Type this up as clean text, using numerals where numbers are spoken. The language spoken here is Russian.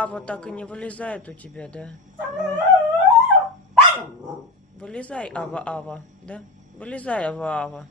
Ава так и не вылезает у тебя, да? Вылезай, Ава, да? Вылезай, Ава.